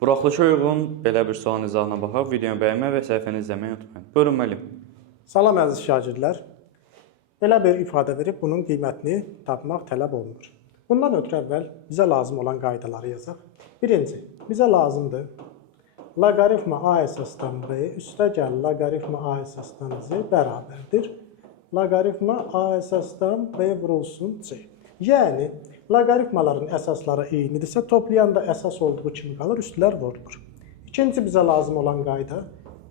Buraxılışa uyğun belə bir sual izahına baxaq. Videonu bəyənmək və səhifəni izləməyi unutmayın. Buyurun müəllim. Salam əziz şagirdlər. Belə bir ifadə verib bunun qiymətini tapmaq tələb olunur. Bundan ötürü əvvəl bizə lazım olan qaydaları yazaq. Birinci, bizə lazımdır loqaritma A əsasdan B üstəgəl loqaritma A əsasdan C bərabərdir. Loqaritma A əsasdan B vurulsun C. Yəni, loqaritmaların əsasları eynidirsə, toplayanda əsas olduğu kimi qalır, üstlər vurulur. İkinci bizə lazım olan qayda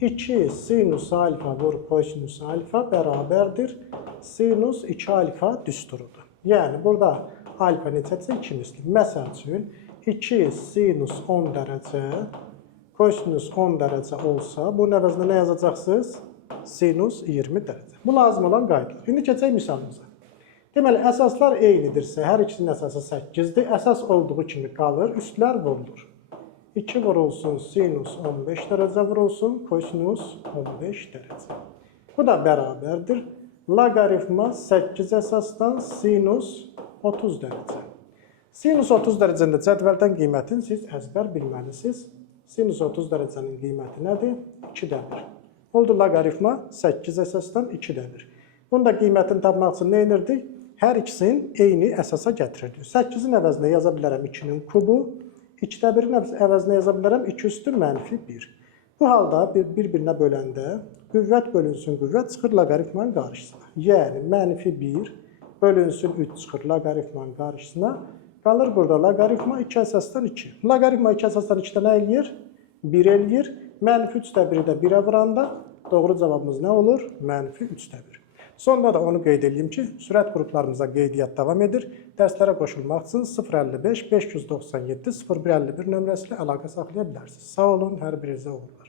2 sinus alfa vur kosinus alfa bərabərdir sinus 2 alfa düsturudur. Yəni, burada alfa neçədirsə 2 misli. Məsəl üçün, 2 sinus 10 dərəcə, kosinus 10 dərəcə olsa, bunun əvəzində nə yazacaqsınız? Sinus 20 dərəcə. Bu lazım olan qaydalar. İndi keçək misalımıza. Deməli, əsaslar eynidirsə, hər ikisinin əsası 8-dir. Əsas olduğu kimi qalır, üstlər vurulur. 2 vurulsun sinus 15 dərəcə vurulsun, kosinus 15 dərəcə. Bu da bərabərdir. Loqaritma 8 əsasdan sinus 30 dərəcə. Sinus 30 dərəcəndə cədvəldən qiymətini siz əzbər bilməlisiniz. Sinus 30 dərəcənin qiyməti nədir? 2 dəmir. Oldu loqaritma 8 əsasdan 2 dəmir. Bunun da qiymətini tapmaq üçün nə edirdik? Hər ikisini eyni əsasa gətirirdik. 8-in əvəzinə yaza bilərəm 2-nin kubu, 2-də 1-in əvəzinə yaza bilərəm 2 üstü mənfi 1. Bu halda bir-birinə böləndə qüvvət bölünsün qüvvət çıxır loqaritmanın qarşısına. Yəni, mənfi 1 bölünsün 3 çıxır loqaritmanın qarşısına. Qalır burada loqaritma 2 əsasdan 2. Loqaritma 2 əsasdan 2-də nə eləyir? 1 eləyir. Mənfi 3-də 1-i də 1-ə vuranda doğru cavabımız nə olur? Mənfi 3-də 1. Sonda da onu qeyd edeyim ki, sürət qruplarımıza qeydiyyat davam edir. Dərslərə qoşulmaq üçün 055 597 0151 nömrəsilə əlaqə saxlaya bilərsiniz. Sağ olun, hər birinizə uğurlar.